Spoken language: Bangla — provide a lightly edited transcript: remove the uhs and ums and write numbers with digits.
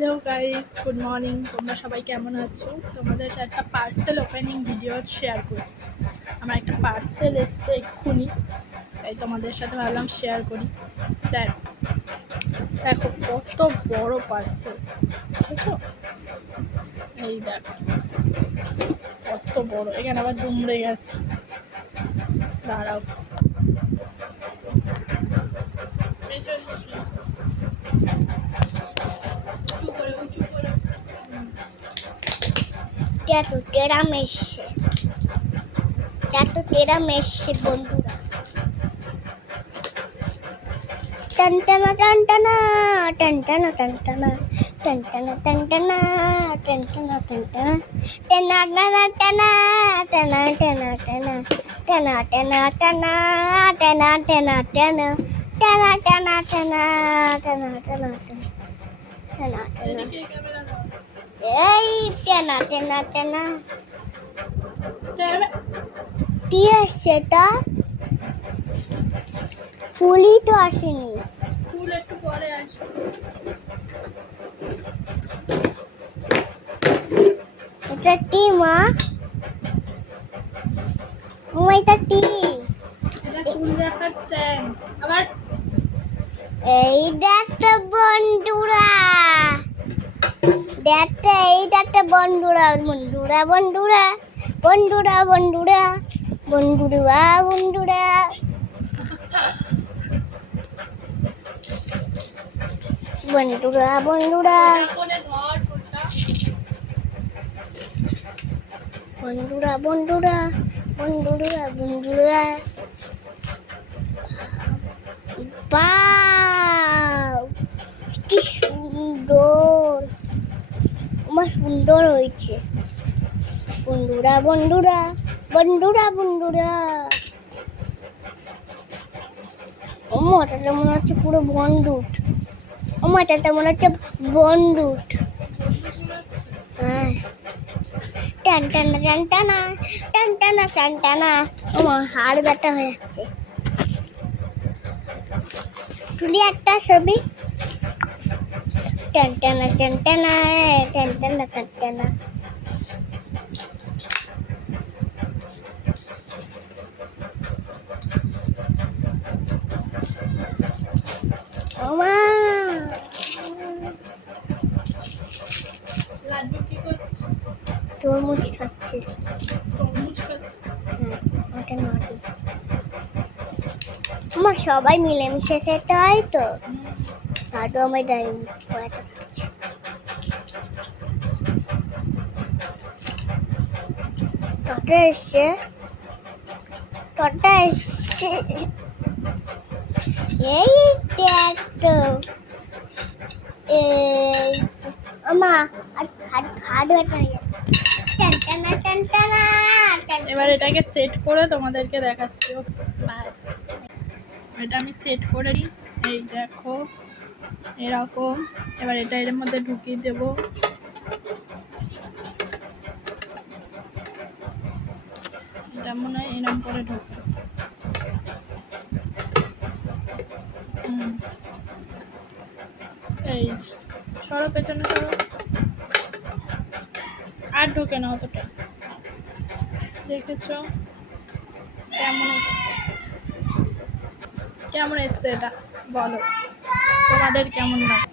Hello guys, good morning. তোমরা সবাই কেমন আছো? তোমাদের সাথে একটা পার্সেল ওপেনিং ভিডিও শেয়ার করছি। আমার একটা পার্সেল এসছে এক্ষুনি, তাই তোমাদের সাথে ভাবলাম শেয়ার করি। দেখো কত বড় পার্সেল, বুঝছো? এই দেখো কত বড়। এখানে আবার দুমড়ে গেছে, দাঁড়াও। টেরাম এসছে বন্ধুরা। টনটনা টনটনা টনটনা টনটনা টনটনা টনটনা টনটনা টনটনা টেনা টেনা টেনা টেনা টেনা টেনা টেনা টেনা টেনা টেনা টেনা টেনা টেনা টেনা টেনা টেনা টেনা টেনা এই টেনা টেনা টেনা কি সেটা ফুলই তো আসেনি। ফুল একটু পরে আসবে। এটা টি মা, এটা টি, এটা ফুল রাখার স্ট্যান্ড। আবার এইটা বন্ধুরা, এইটা বন্ধুরা বন্ধুরা বন্ধুরা বন্ধুরা বন্ধুরা বন্ধুরা বন্ধুরা বন্ধুরা বন্ধুরা বন্ধুরা বন্ধুরা বন্ধুরা বন্ধুরা বাহ, কি সুন্দর, আমার সুন্দর হয়েছে। বন্ধুরা বন্ধুরা বন্ধুরা বন্ধুরা ওটাতে মনে হচ্ছে পুরো বন্দুক। ওটাতে মনে হচ্ছে বন্দুক। হ্যাঁ, টানটানা টানটানা টানটানা টানটানা। আমার হাড় ব্যথা হয়ে যাচ্ছে। তুলি একটা ছবি। টানটানা টানটানা টানটানা টানটানা। লাড্ডু কি করছে? তরমুজ খাচ্ছে। তরমুজ খাচ্ছে। হ্যাঁ, ওটা নটি। আমার সবাই মিলেমিশে সেটাই তো, দাদু আমার ডাইনি ওটা খাচ্ছে। কটা এসছে এই দেখতো। এই আমা আর হাড় ব্যথা হয়ে যাচ্ছে। টানটানা টানটানা টানটানা। এবার এটাকে সেট করে তোমাদেরকে দেখাচ্ছি। এটা আমি সেট করে নিই। এই দেখো এরকম। এবার এটা এর মধ্যে ঢুকিয়ে দেব। এটা মনে হয় এরকম করে ঢোকে। এই সরো পেছনে সরো। আর ঢোকে না অতটা। দেখেছো কেমন এসছে এটা? বলো তোমাদের কেমন লাগে।